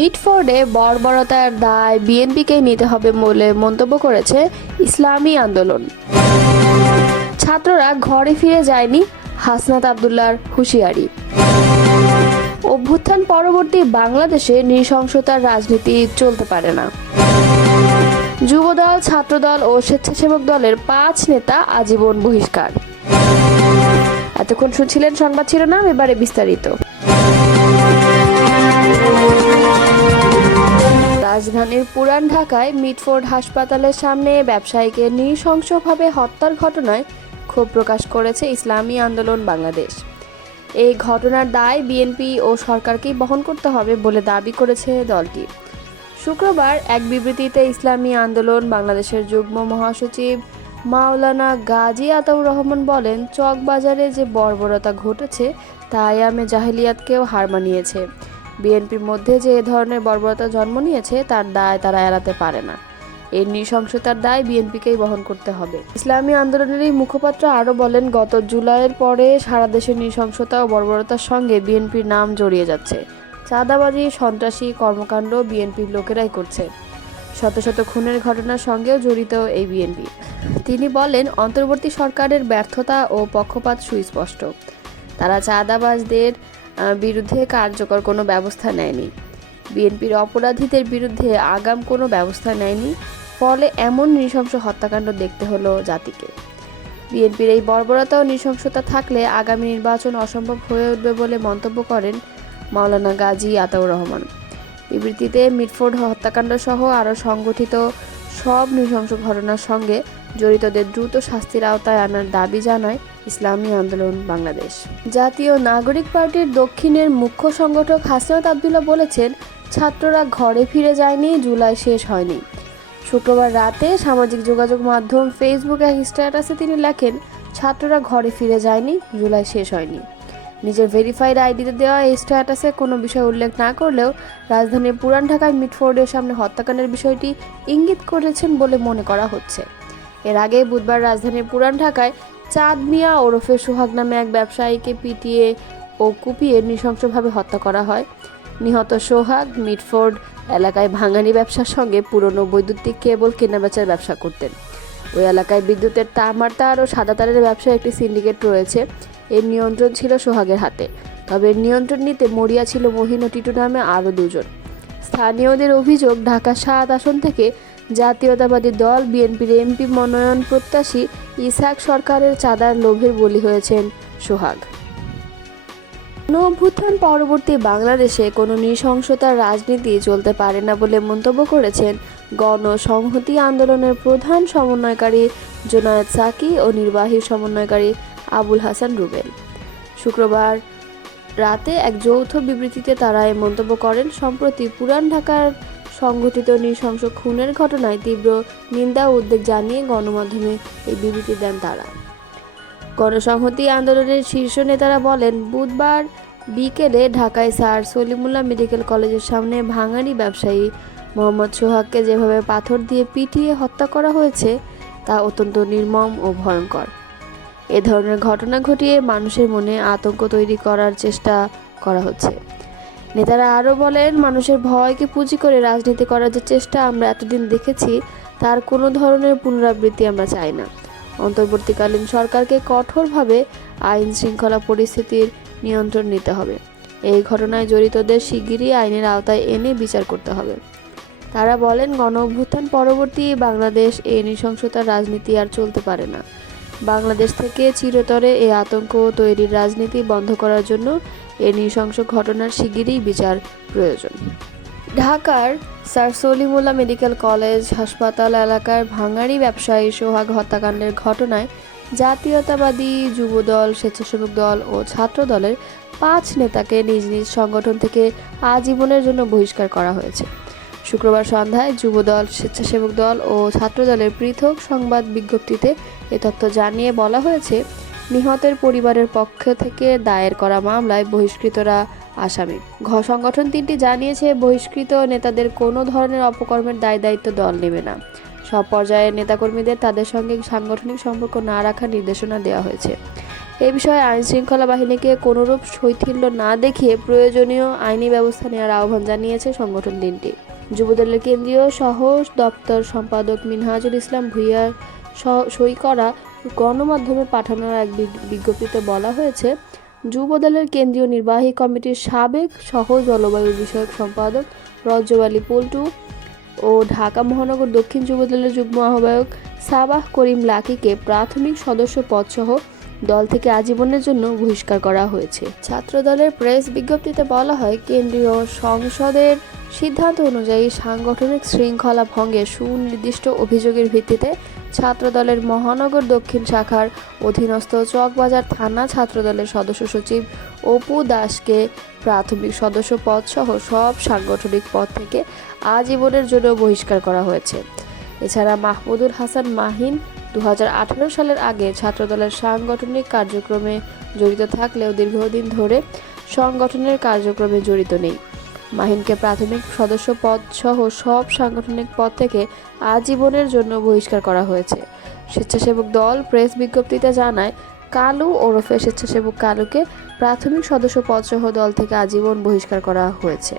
মিটফোর্ডে বর্বরতার দায় বিএনপিকেই নিতে হবে বলে মন্তব্য করেছে ইসলামী আন্দোলন। ছাত্ররা ঘরে ফিরে যায়নি, হাসনাত আবদুল্লাহর হুঁশিয়ারি। অভ্যুত্থান পরবর্তী বাংলাদেশে নৃশংসতার রাজনীতি চলতে পারে না। যুবদল, ছাত্রদল ও স্বেচ্ছাসেবক দলের 5 নেতা আজীবন বহিষ্কার। এতক্ষণ শুনছিলেন সংবাদ শিরোনাম, এবারে বিস্তারিত। রাজধানীর পুরান ঢাকায় মিটফোর্ড হাসপাতালের সামনে ব্যবসায়ীকে নৃশংসভাবে হত্যার ঘটনায় ক্ষোভ প্রকাশ করেছে ইসলামী আন্দোলন বাংলাদেশ। এই ঘটনার দায় বিএনপি ও সরকারকেই বহন করতে হবে বলে দাবি করেছে দলটি। শুক্রবার এক বিবৃতিতে ইসলামী আন্দোলন বাংলাদেশের যুগ্ম মহাসচিব মাওলানা গাজী আতাউর রহমান বলেন, চকবাজারে যে বর্বরতা ঘটেছে তা আয়ামে জাহেলিয়াতকেও হার মানিয়েছে। বিএনপির মধ্যে যে এ ধরনের বর্বরতা জন্ম নিয়েছে তার দায় তারা এড়াতে পারে না। এই নৃশংসতার দায় বিএনপিকেই বহন করতে হবে। ইসলামী আন্দোলনের এই মুখপাত্র আরও বলেন, গত জুলাইয়ের পরে সারা দেশের নৃশংসতা ও বর্বরতার সঙ্গে বিএনপির নাম জড়িয়ে যাচ্ছে। চাঁদাবাজি, সন্ত্রাসী কর্মকাণ্ড বিএনপির লোকেরাই করছে। শত শত খুনের ঘটনার সঙ্গেও জড়িত এই বিএনপি। তিনি বলেন, অন্তর্বর্তী সরকারের ব্যর্থতা ও পক্ষপাত সুস্পষ্ট। তারা চাঁদাবাজদের বিরুদ্ধে কার্যকর কোনো ব্যবস্থা নেয়নি। বিএনপির অপরাধীদের বিরুদ্ধে আগাম কোনো ব্যবস্থা নেয়নি, ফলে এমন নৃশংস হত্যাকাণ্ড দেখতে হলো জাতিকে। বিএনপির এই বর্বরতা ও নৃশংসতা থাকলে আগামী নির্বাচন অসম্ভব হয়ে উঠবে বলে মন্তব্য করেন মাওলানা গাজী আতাউর রহমান। বিবৃতিতে মিটফোর্ড হত্যাকাণ্ড সহ আরও সংগঠিত সব নৃশংস ঘটনার সঙ্গে জড়িতদের দ্রুত শাস্তির আওতায় আনার দাবি জানায় ইসলামী আন্দোলন বাংলাদেশ। জাতীয় নাগরিক পার্টির দক্ষিণের মুখ্য সংগঠক হাসনাত আবদুল্লাহ বলেছেন, ছাত্ররা ঘরে ফিরে যায়নি, জুলাই শেষ হয়নি। শুক্রবার রাতে সামাজিক যোগাযোগ মাধ্যম ফেসবুক এক স্ট্যাটাসে তিনি লেখেন, ছাত্ররা ঘরে ফিরে যায়নি, জুলাই শেষ হয়নি। নিজের ভেরিফাইড আইডিতে দেওয়া এই স্ট্যাটাসে কোনো বিষয় উল্লেখ না করলেও রাজধানীর পুরান ঢাকায় মিটফোর্ডের সামনে হত্যাকাণ্ডের বিষয়টি ইঙ্গিত করেছেন বলে মনে করা হচ্ছে। এর আগে বুধবার রাজধানীর পুরান ঢাকায় চাঁদ মিয়া ওরফে সোহাগ নামে এক ব্যবসায়ীকে পিটিয়ে ও কুপিয়ে নৃশংসভাবে হত্যা করা হয়। নিহত সোহাগ মিটফোর্ড এলাকায় ভাঙানি ব্যবসার সঙ্গে পুরনো বৈদ্যুতিক কেবল কেনাবেচার ব্যবসা করতেন। ওই এলাকায় বিদ্যুতের তামার তার ও সাদা তারের ব্যবসায় একটি সিন্ডিকেট রয়েছে। এর নিয়ন্ত্রণ ছিল সোহাগের হাতে, তবে নিয়ন্ত্রণ নিতে মরিয়া ছিল মহিন ও টিটু নামে আরও 2 জন। স্থানীয়দের অভিযোগ, ঢাকা 7 আসন থেকে জাতীয়তাবাদী দল বিএনপির এমপি মনোনয়ন প্রত্যাশী ইসহাক সরকারের চাঁদার লোভের বলি হয়েছেন সোহাগ। অভ্যুত্থান পরবর্তী বাংলাদেশে কোনো নৃশংসতার রাজনীতি চলতে পারে না বলে মন্তব্য করেছেন গণসংহতি আন্দোলনের প্রধান সমন্বয়কারী জোনায়েদ সাকি ও নির্বাহী সমন্বয়কারী আবুল হাসান রুবেল। শুক্রবার রাতে এক যৌথ বিবৃতিতে তারা এই মন্তব্য করেন। সম্প্রতি পুরান ঢাকার সংঘটিত নৃশংস খুনের ঘটনায় তীব্র নিন্দা ও উদ্বেগ জানিয়ে গণমাধ্যমে এই বিবৃতি দেন তারা। গণসংহতি আন্দোলনের শীর্ষ নেতারা বলেন, বুধবার বিকেলে ঢাকায় স্যার সলিমুল্লাহ মেডিকেল কলেজের সামনে ভাঙাড়ি ব্যবসায়ী মোহাম্মদ সোহাগকে যেভাবে পাথর দিয়ে পিটিয়ে হত্যা করা হয়েছে তা অত্যন্ত নির্মম ও ভয়ঙ্কর। এ ধরনের ঘটনা ঘটিয়ে মানুষের মনে আতঙ্ক তৈরি করার চেষ্টা করা হচ্ছে। নেতারা আরও বলেন, মানুষের ভয়কে পুঁজি করে রাজনীতি করার যে চেষ্টা আমরা এতদিন দেখেছি তার কোনো ধরনের পুনরাবৃত্তি আমরা চাই না। অন্তর্বর্তীকালীন সরকারকে কঠোরভাবে আইন শৃঙ্খলা পরিস্থিতির নিয়ন্ত্রণ নিতে হবে। এই ঘটনায় জড়িতদের শিগগিরই আইনের আওতায় এনে বিচার করতে হবে। তারা বলেন, গণঅভ্যুত্থান পরবর্তী বাংলাদেশ এই নৃশংসতার রাজনীতি আর চলতে পারে না। বাংলাদেশ থেকে চিরতরে এই আতঙ্ক তৈরির রাজনীতি বন্ধ করার জন্য এই নৃশংস ঘটনার শিগগিরই বিচার প্রয়োজন। ঢাকার স্যার সলিমুল্লাহ মেডিকেল কলেজ হাসপাতাল এলাকার ভাঙাড়ি ব্যবসায়ী সোহাগ হত্যাকাণ্ডের ঘটনায় জাতীয়তাবাদী যুবদল, স্বেচ্ছাসেবক দল ও ছাত্র দলের 5 নেতাকে নিজ নিজ সংগঠন থেকে আজীবনের জন্য বহিষ্কার করা হয়েছে। শুক্রবার সন্ধ্যায় যুবদল, স্বেচ্ছাসেবক দল ও ছাত্র দলের পৃথক সংবাদ বিজ্ঞপ্তিতে এ তথ্য জানিয়ে বলা হয়েছে, নিহতের পরিবারের পক্ষ থেকে দায়ের করা মামলায় বহিষ্কৃতরা আসামি। সংগঠন 3টি জানিয়েছে, বহিষ্কৃত নেতাদের কোনো ধরনের অপকর্মের দায়-দায়িত্ব দল নেবে না। সব পর্যায়ের নেতাকর্মীদের তাদের সঙ্গে সাংগঠনিক সম্পর্ক না রাখার নির্দেশনা দেওয়া হয়েছে। এ বিষয়ে আইনশৃঙ্খলা বাহিনীকে কোনোরূপ শৈথিল্য না দেখিয়ে প্রয়োজনীয় আইনি ব্যবস্থা নেওয়ার আহ্বান জানিয়েছে সংগঠন তিনটি। যুবদলের কেন্দ্রীয় সহ দপ্তর সম্পাদক মিনহাজুল ইসলাম ভূঁইয়ার সই করা গণমাধ্যমে পাঠানো এক বিজ্ঞপ্তিতে বলা হয়েছে, যুবদলের কেন্দ্রীয় নির্বাহী কমিটির সাবেক সহ জলবায়ু বিষয়ক সম্পাদক রজব আলী পল্টু ও ঢাকা মহানগর দক্ষিণ যুবদলের যুগ্ম আহ্বায়ক সাবাহ করিম লাকিকে প্রাথমিক সদস্য পদসহ দল থেকে আজীবনের জন্য বহিষ্কার করা হয়েছে। ছাত্রদলের প্রেস বিজ্ঞপ্তিতে বলা হয়, কেন্দ্রীয় সংসদের সিদ্ধান্ত অনুযায়ী সাংগঠনিক শৃঙ্খলা ভঙ্গের সুনির্দিষ্ট অভিযোগের ভিত্তিতে ছাত্রদলের মহানগর দক্ষিণ শাখার অধীনস্থ চকবাজার থানা ছাত্রদলের সদস্য সচিব অপু দাসকে প্রাথমিক সদস্য পদসহ সব সাংগঠনিক পদ থেকে আজীবনের জন্য বহিষ্কার করা হয়েছে। এছাড়া মাহমুদুল হাসান মাহিন 2018 সালের আগে ছাত্রদলের সাংগঠনিক কার্যক্রমে জড়িত থাকলেও দীর্ঘদিন ধরে সংগঠনের কার্যক্রমে জড়িত নেই। মাহিনকে প্রাথমিক সদস্য পদ সহ সব সাংগঠনিক পদ থেকে আজীবনের জন্য বহিষ্কার করা হয়েছে। স্বেচ্ছাসেবক দল প্রেস বিজ্ঞপ্তিতে জানায়, কালু ওরফে স্বেচ্ছাসেবক কালুকে প্রাথমিক সদস্য পদ সহ দল থেকে আজীবন বহিষ্কার করা হয়েছে।